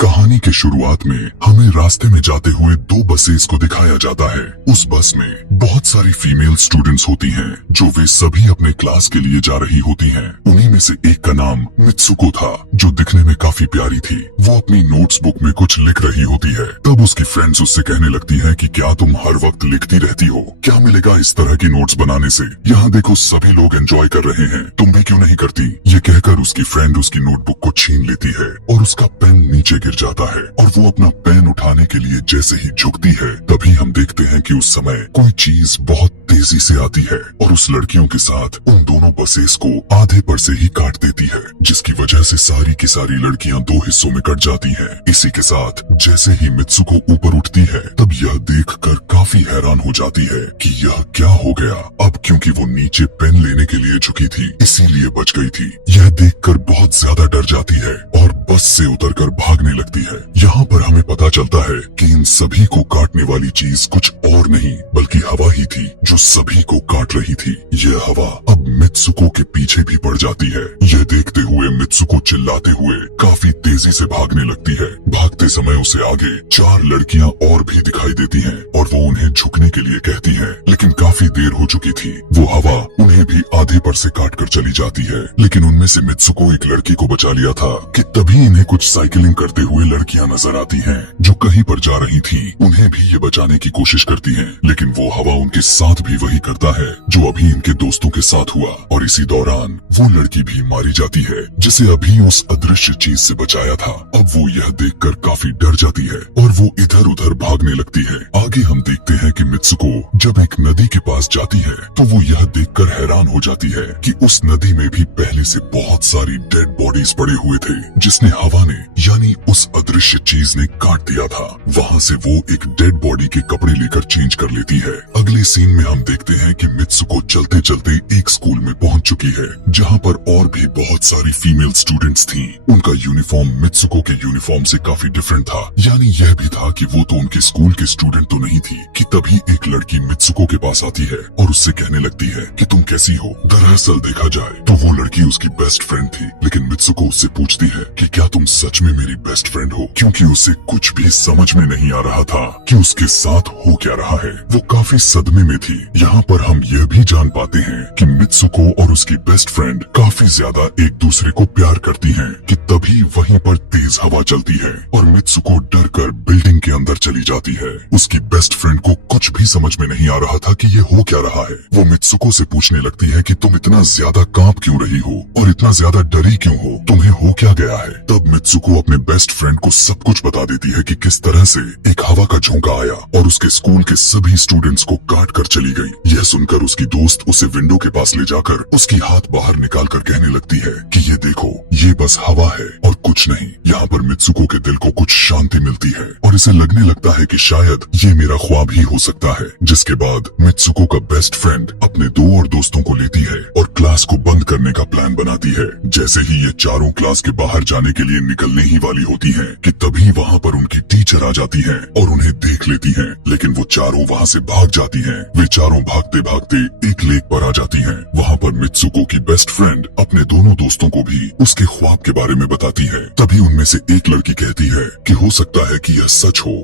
कहानी के शुरुआत में हमें रास्ते में जाते हुए दो बसेस को दिखाया जाता है। उस बस में बहुत सारी फीमेल स्टूडेंट्स होती हैं, जो वे सभी अपने क्लास के लिए जा रही होती हैं। उन्हीं में से एक का नाम मित्सुको था, जो दिखने में काफी प्यारी थी। वो अपनी नोट्स बुक में कुछ लिख रही होती है। तब उसकी फ्रेंड्स उससे कहने लगती हैं कि क्या तुम हर वक्त लिखती रहती हो? क्या मिलेगा इस तरह की नोट्स बनाने से? यहाँ देखो सभी लोग एंजॉय कर रहे हैं, तुम भी क्यों नहीं करती? ये कहकर उसकी फ्रेंड उसकी नोटबुक को छीन लेती है और उसका पेन नीचे गिर जाता है और वो अपना पेन उठाने के लिए जैसे ही झुकती है, तभी हम देखते हैं कि उस समय कोई चीज बहुत तेजी से आती है और उस लड़कियों के साथ उन दोनों बसेस को आधे पर से ही काट देती है, जिसकी वजह से सारी की सारी लड़कियां दो हिस्सों में कट जाती हैं। इसी के साथ जैसे ही मित्सुको ऊपर उठती है, तब यह देखकर काफी हैरान हो जाती है कि यह क्या हो गया। अब क्योंकि वो नीचे पेन लेने के लिए झुकी थी, इसीलिए बच गई थी। यह देखकर बहुत ज्यादा डर जाती है और बस से उतरकर भागने लगती है। यहाँ पर हमें पता चलता है कि इन सभी को काटने वाली चीज कुछ और नहीं बल्कि हवा ही थी, जो सभी को काट रही थी। यह हवा अब मित्सुको के पीछे भी पड़ जाती है। यह देखते हुए मित्सुको चिल्लाते हुए काफी तेजी से भागने लगती है। भागते समय उसे आगे चार लड़कियां और भी दिखाई देती हैं और वो उन्हें झुकने के लिए कहती है, लेकिन काफी देर हो चुकी थी। वो हवा उन्हें भी आधे पर से काट कर चली जाती है। लेकिन उनमें से मित्सुको एक लड़की को बचा लिया था कि तभी इन्हें कुछ साइकिलिंग करते हुए लड़कियां नजर आती हैं, जो कहीं पर जा रही थी। उन्हें भी ये बचाने की कोशिश करती हैं, लेकिन वो हवा उनके साथ भी वही करता है जो अभी इनके दोस्तों के साथ हुआ। और इसी दौरान वो लड़की भी मारी जाती है, जिसे अभी उस अदृश्य चीज से बचाया था। अब वो यह देखकर काफी डर जाती है और वो इधर उधर भागने लगती है। आगे हम देखते हैं कि मित्सुको जब एक नदी के पास जाती है, तो वो यह देखकर हैरान हो जाती है कि उस नदी में भी पहले से बहुत सारी डेड बॉडीज पड़े हुए थे, जिसने हवा ने यानी उस अदृश्य चीज ने काट दिया था। वहाँ से वो एक डेड बॉडी के कपड़े लेकर चेंज कर लेती है। अगले सीन में हम देखते हैं कि मित्सुको चलते चलते एक स्कूल में पहुंच चुकी है, जहाँ पर और भी बहुत सारी फीमेल स्टूडेंट्स थीं। उनका यूनिफॉर्म मित्सुको के यूनिफॉर्म से काफी डिफरेंट था। यानी यह भी था कि वो तो उनके स्कूल के स्टूडेंट तो नहीं थी कि तभी एक लड़की मित्सुको के पास आती है और उससे कहने लगती है कि तुम कैसी हो। दरअसल देखा जाए तो वो लड़की उसकी बेस्ट फ्रेंड थी, लेकिन मित्सुको उससे पूछती है कि क्या तुम सच में मेरी बेस्ट फ्रेंड हो, क्योंकि उसे कुछ भी समझ में नहीं आ रहा था कि उसके साथ हो क्या रहा है। वो काफी सदमे में थी। यहाँ पर हम यह भी जान पाते हैं कि मित्सुको और उसकी बेस्ट फ्रेंड काफी ज्यादा एक दूसरे को प्यार करती हैं कि तभी वहीं पर तेज हवा चलती है और मित्सुको डर कर बिल्डिंग के अंदर चली जाती है। उसकी बेस्ट फ्रेंड को कुछ भी समझ में नहीं आ रहा था कि ये हो क्या रहा है। वो मित्सुको से पूछने लगती है कि तुम इतना ज्यादा कांप क्यों रही हो और इतना ज्यादा डरी क्यों हो, तुम्हें हो क्या गया है। तब मित्सुको अपने बेस्ट फ्रेंड को सब कुछ बता देती है कि किस तरह से एक हवा का झोंका आया और उसके स्कूल के सभी स्टूडेंट्स को काट कर चली गई। यह सुनकर उसकी दोस्त उसे विंडो के पास ले जाकर उसकी हाथ बाहर निकाल कर कहने लगती है कि ये देखो, ये बस हवा है और कुछ नहीं। यहाँ पर मित्सुको के दिल को कुछ शांति मिलती है और इसे लगने लगता है कि शायद ये मेरा ख्वाब ही हो सकता है। जिसके बाद मित्सुको का बेस्ट फ्रेंड अपने दो और दोस्तों को लेती है और क्लास को बंद करने का प्लान बनाती है। जैसे ही ये चारों क्लास के बाहर जाने के लिए निकलने ही वाली होती हैं कि तभी वहाँ पर उनकी टीचर आ जाती है और उन्हें देख लेती है, लेकिन वो चारों वहाँ से भाग जाती हैं। वे चारों भागते भागते एक लेक पर आ जाती हैं। वहाँ पर मित्सुको की बेस्ट फ्रेंड अपने दोनों दोस्तों को भी उसके ख्वाब के बारे में बताती है। तभी उनमें से एक लड़की कहती है कि हो सकता है कि यह सच हो,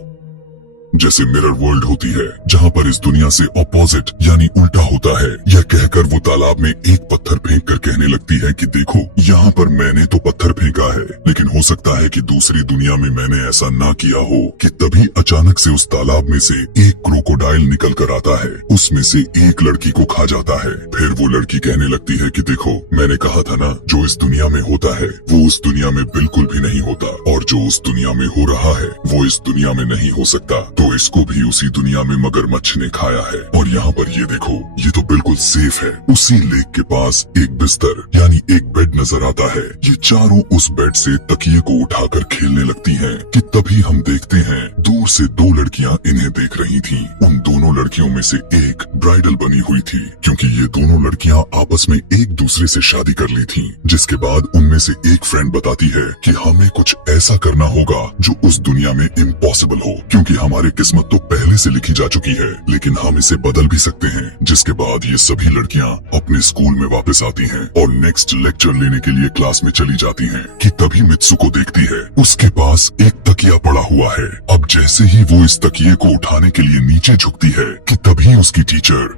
जैसे मिरर वर्ल्ड होती है जहाँ पर इस दुनिया से ऑपोजिट यानी उल्टा होता है। यह कहकर वो तालाब में एक पत्थर फेंक कर कहने लगती है कि देखो, यहाँ पर मैंने तो पत्थर फेंका है, लेकिन हो सकता है कि दूसरी दुनिया में मैंने ऐसा ना किया हो। कि तभी अचानक से उस तालाब में से एक क्रोकोडाइल निकल कर आता है, उसमें से एक लड़की को खा जाता है। फिर वो लड़की कहने लगती है कि देखो, मैंने कहा था ना, जो इस दुनिया में होता है वो उस दुनिया में बिल्कुल भी नहीं होता, और जो उस दुनिया में हो रहा है वो इस दुनिया में नहीं हो सकता। तो इसको भी उसी दुनिया में मगरमच्छ ने खाया है। और यहाँ पर ये देखो, ये तो बिल्कुल सेफ है। उसी लेक के पास एक बिस्तर यानी एक बेड नजर आता है। ये चारों उस बेड से तकिए को उठाकर खेलने लगती हैं कि तभी हम देखते हैं दूर से दो लड़कियां इन्हें देख रही थीं। उन दोनों लड़कियों में से एक ब्राइडल बनी हुई थी, क्योंकि ये दोनों लड़कियां आपस में एक दूसरे से शादी कर ली थीं। जिसके बाद उनमें से एक फ्रेंड बताती है कि हमें कुछ ऐसा करना होगा जो उस दुनिया में इम्पॉसिबल हो, क्योंकि हमारे हमारी किस्मत तो पहले से लिखी जा चुकी है, लेकिन हम इसे बदल भी सकते हैं। जिसके बाद ये सभी लड़कियां अपने स्कूल में वापस आती हैं और नेक्स्ट लेक्चर लेने के लिए क्लास में चली जाती हैं कि तभी मित्सुको देखती है उसके पास एक तकिया पड़ा हुआ है। अब जैसे ही वो इस तकिए को उठाने के लिए नीचे झुकती है कि तभी उसकी टीचर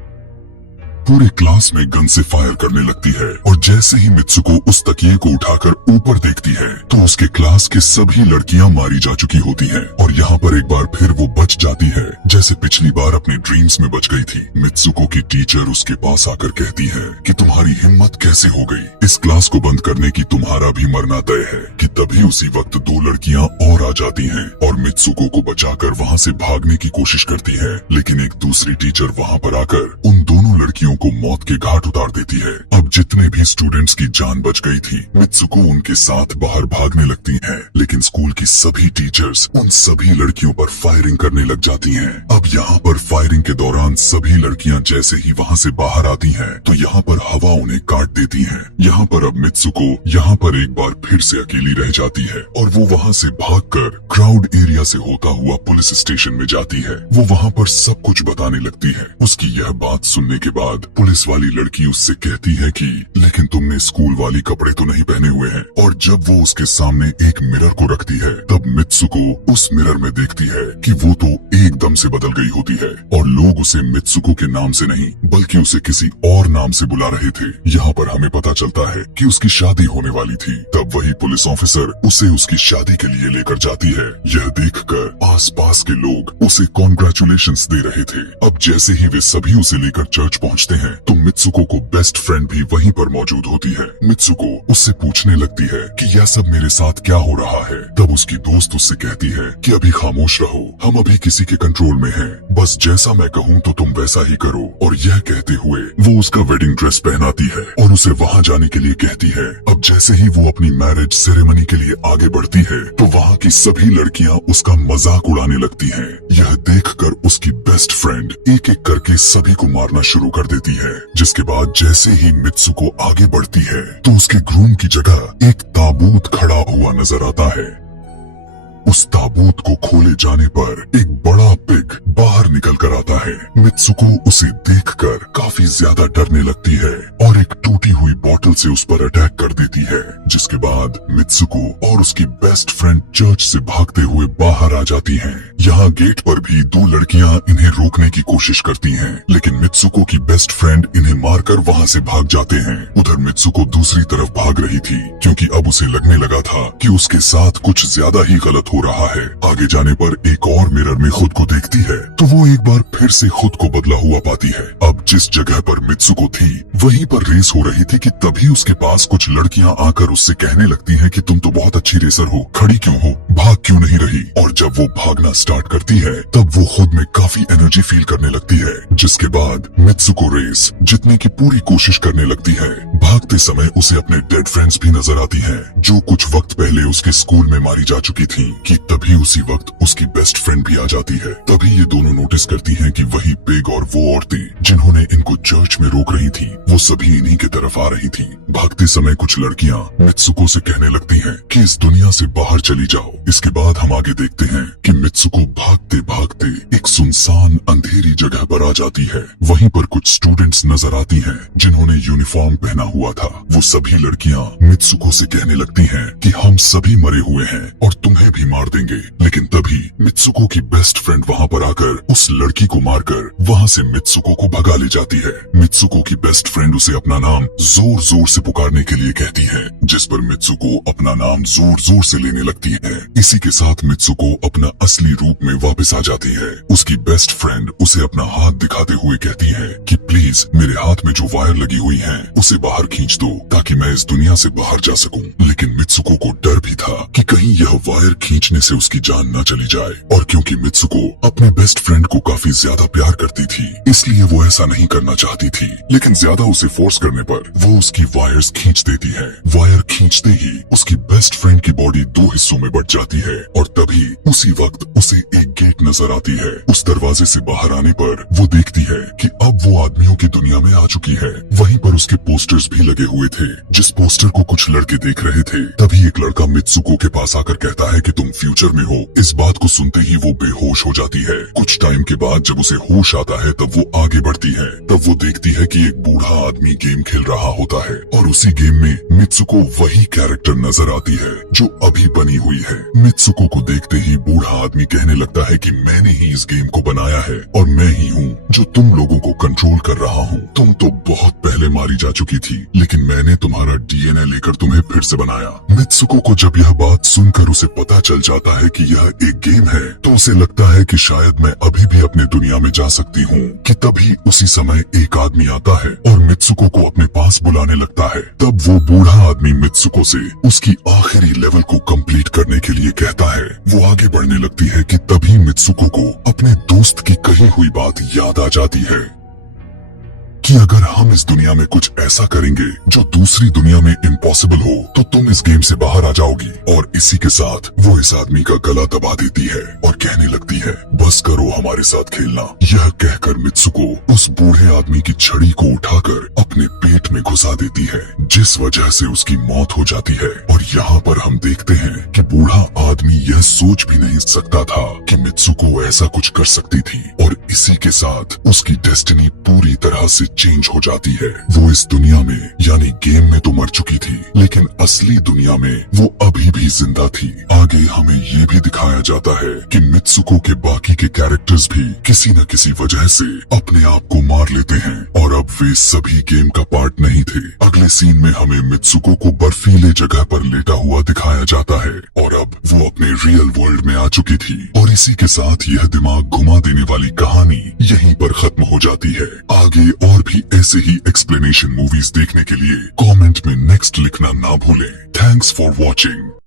पूरे क्लास में गन से फायर करने लगती है और जैसे ही मित्सुको उस तकिए को उठाकर ऊपर देखती है तो उसके क्लास के सभी लड़कियां मारी जा चुकी होती हैं और यहाँ पर एक बार फिर वो बच जाती है जैसे पिछली बार अपने ड्रीम्स में बच गई थी। मित्सुको की टीचर उसके पास आकर कहती है कि तुम्हारी हिम्मत कैसे हो गई, इस क्लास को बंद करने की तुम्हारा भी मरना तय है। कि तभी उसी वक्त दो लड़कियां और आ जाती हैं और मित्सुको को बचाकर वहाँ से भागने की कोशिश करती है, लेकिन एक दूसरी टीचर वहाँ पर आकर उन दोनों लड़कियों को मौत के घाट उतार देती है। अब जितने भी स्टूडेंट्स की जान बच गई थी, मित्सुको उनके साथ बाहर भागने लगती है, लेकिन स्कूल की सभी टीचर्स उन सभी लड़कियों पर फायरिंग करने लग जाती हैं। अब यहाँ पर फायरिंग के दौरान सभी लड़कियां जैसे ही वहाँ से बाहर आती हैं, तो यहाँ पर हवा उन्हें काट देती है। यहाँ पर अब मित्सुको यहाँ पर एक बार फिर से अकेली रह जाती है और वो वहाँ से भागकर क्राउड एरिया से होता हुआ पुलिस स्टेशन में जाती है। वो वहाँ पर सब कुछ बताने लगती है। उसकी यह बात सुनने के बाद पुलिस वाली लड़की उससे कहती है कि लेकिन तुमने स्कूल वाली कपड़े तो नहीं पहने हुए हैं। और जब वो उसके सामने एक मिरर को रखती है तब मित्सुको उस मिरर में देखती है कि वो तो एकदम से बदल गई होती है और लोग उसे मित्सुको के नाम से नहीं बल्कि उसे किसी और नाम से बुला रहे थे। यहाँ पर हमें पता चलता है कि उसकी शादी होने वाली थी। तब वही पुलिस ऑफिसर उसे उसकी शादी के लिए लेकर जाती है। यह देखकर आसपास के लोग उसे कॉन्ग्रेचुलेशंस दे रहे थे। अब जैसे ही वे सभी उसे लेकर चर्च पहुँचते हैं तो मित्सुको को बेस्ट फ्रेंड भी वहीं पर मौजूद होती है। मित्सुको उससे पूछने लगती है कि यह सब मेरे साथ क्या हो रहा है। तब उसकी दोस्त उससे कहती है कि अभी खामोश रहो, हम अभी किसी के कंट्रोल में हैं, बस जैसा मैं कहूँ तो तुम वैसा ही करो। और यह कहते हुए वो उसका वेडिंग ड्रेस पहनाती है और उसे वहाँ जाने के लिए कहती है। अब जैसे ही वो अपनी मैरिज सेरेमनी के लिए आगे बढ़ती है तो वहाँ की सभी लड़कियाँ उसका मजाक उड़ाने लगती हैं। यह देखकर उसकी बेस्ट फ्रेंड एक एक करके सभी को मारना शुरू कर देती है। जिसके बाद जैसे ही मित्सुको आगे बढ़ती है तो उसके ग्रूम की जगह एक ताबूत खड़ा हुआ नजर आता है। उस ताबूत को खोले जाने पर एक बड़ा पिग बाहर निकल कर आता है। मित्सुको उसे देखकर काफी ज्यादा डरने लगती है और एक टूटी हुई बोतल से उस पर अटैक कर देती है। जिसके बाद मित्सुको और उसकी बेस्ट फ्रेंड चर्च से भागते हुए बाहर आ जाती हैं। यहाँ गेट पर भी दो लड़कियाँ इन्हें रोकने की कोशिश करती हैं, लेकिन मित्सुको की बेस्ट फ्रेंड इन्हें मारकर वहाँ से भाग जाते हैं। उधर मित्सुको दूसरी तरफ भाग रही थी क्योंकि अब उसे लगने लगा था कि उसके साथ कुछ ज्यादा ही गलत हो रहा है। आगे जाने पर एक और मिरर में खुद को देखती है तो वो एक बार फिर से खुद को बदला हुआ पाती है। अब जिस जगह पर मित्सुको थी वहीं पर रेस हो रही थी कि तभी उसके पास कुछ लड़कियां आकर उससे कहने लगती हैं कि तुम तो बहुत अच्छी रेसर हो, खड़ी क्यों हो, भाग क्यों नहीं रही। और जब वो भागना स्टार्ट करती है तब वो खुद में काफी एनर्जी फील करने लगती है। जिसके बाद मित्सुको रेस जीतने की पूरी कोशिश करने लगती है। भागते समय उसे अपने डेड फ्रेंड्स भी नजर आती हैं जो कुछ वक्त पहले उसके स्कूल में मारी जा चुकी थी। कि तभी उसी वक्त उसकी बेस्ट फ्रेंड भी आ जाती है। तभी ये दोनों नोटिस करती हैं कि वही पिग और वो औरतें जिन्होंने इनको चर्च में रोक रही थी वो सभी इन्हीं की तरफ आ रही थी। भागते समय कुछ लड़कियां मित्सुको से कहने लगती हैं कि इस दुनिया से बाहर चली जाओ। इसके बाद हम आगे देखते हैं कि मित्सुको भागते भागते एक सुनसान अंधेरी जगह पर आ जाती है। वहीं पर कुछ स्टूडेंट्स नजर आती हैं जिन्होंने यूनिफॉर्म पहना हुआ था। वो सभी लड़कियां मित्सुको से कहने लगती हैं कि हम सभी मरे हुए हैं और तुम्हें भी मार देंगे। लेकिन तभी मित्सुको की बेस्ट फ्रेंड वहाँ पर आकर उस लड़की को मारकर वहाँ से मित्सुको को भगा ले जाती है। मित्सुको की बेस्ट फ्रेंड उसे अपना नाम जोर जोर से पुकारने के लिए कहती है, जिस पर मित्सुको अपना नाम जोर जोर से लेने लगती है। इसी के साथ मित्सुको अपना असली रूप में वापस आ जाती है। उसकी बेस्ट फ्रेंड उसे अपना हाथ दिखाते हुए कहती है कि प्लीज मेरे हाथ में जो वायर लगी हुई है उसे बाहर खींच दो ताकि मैं इस दुनिया से बाहर जा सकूं। लेकिन मित्सुको को डर भी था कि कहीं यह वायर खींचने से उसकी जान न चली जाए। और क्योंकि मित्सुको अपने बेस्ट फ्रेंड को काफी ज्यादा प्यार करती थी इसलिए वो ऐसा नहीं करना चाहती थी, लेकिन ज्यादा उसे फोर्स करने पर वो उसकी वायर्स खींच देती है। वायर खींचते ही उसकी बेस्ट फ्रेंड की बॉडी दो हिस्सों में बट जाती है और तभी उसी वक्त उसे एक गेट नजर आती है। उस दरवाजे से बाहर आने पर वो देखती है कि अब वो आदमियों की दुनिया में आ चुकी है। वहीं पर उसके पोस्टर्स भी लगे हुए थे। जिस पोस्टर को कुछ लड़के देख रहे थे तभी एक लड़का मित्सुको के पास आकर कहता है कि तुम फ्यूचर में हो। इस बात को सुनते ही वो बेहोश हो जाती है। कुछ टाइम के बाद जब उसे होश आता है तब वो आगे बढ़ती है। तब वो देखती है कि एक बूढ़ा आदमी गेम खेल रहा होता है और उसी गेम में मित्सुको वही कैरेक्टर नजर आती है जो अभी बनी हुई है। मित्सुको को देखते ही बूढ़ा आदमी कहने लगता है कि मैंने ही इस गेम को बनाया है और मैं ही हूँ जो तुम लोगों को कंट्रोल कर रहा हूँ। तुम तो बहुत पहले मारी जा चुकी थी, लेकिन मैंने तुम्हारा डीएनए लेकर तुम्हें फिर से बनाया। मित्सुको को जब यह बात सुनकर उसे पता चल जाता है कि यह एक गेम है तो उसे लगता है कि शायद मैं अभी भी अपने दुनिया में जा सकती हूँ। कि तभी उसी समय एक आदमी आता है और मित्सुको को अपने पास बुलाने लगता है। तब वो बूढ़ा आदमी मित्सुको से उसकी आखिरी लेवल को कंप्लीट करने के लिए कहता है। वो आगे बढ़ने लगती है कि तभी मित्सुको को अपने दोस्त की कही हुई बात याद आ जाती है कि अगर हम इस दुनिया में कुछ ऐसा करेंगे जो दूसरी दुनिया में इम्पॉसिबल हो तो तुम इस गेम से बाहर आ जाओगी। और इसी के साथ वो इस आदमी का गला दबा देती है और कहने लगती है बस करो हमारे साथ खेलना। यह कहकर मित्सुको उस बूढ़े आदमी की छड़ी को उठाकर अपने पेट में घुसा देती है, जिस वजह से उसकी मौत हो जाती है। और यहाँ पर हम देखते हैं कि बूढ़ा आदमी यह सोच भी नहीं सकता था कि मित्सुको ऐसा कुछ कर सकती थी। और इसी के साथ उसकी डेस्टिनी पूरी तरह से चेंज हो जाती है। वो इस दुनिया में यानी गेम में तो मर चुकी थी, लेकिन असली दुनिया में वो अभी भी जिंदा थी। आगे हमें ये भी दिखाया जाता है कि मित्सुको के बाकी के कैरेक्टर्स भी किसी न किसी वजह से अपने आप को मार लेते हैं और अब वे सभी गेम का पार्ट नहीं थे। अगले सीन में हमें मित्सुको को बर्फीले जगह पर लेटा हुआ दिखाया जाता है और अब वो अपने रियल वर्ल्ड में आ चुकी थी। और इसी के साथ यह दिमाग घुमा देने वाली कहानी यहीं पर खत्म हो जाती है। आगे और भी ऐसे ही एक्सप्लेनेशन मूवीज देखने के लिए कमेंट में नेक्स्ट लिखना ना भूलें। Thanks for watching.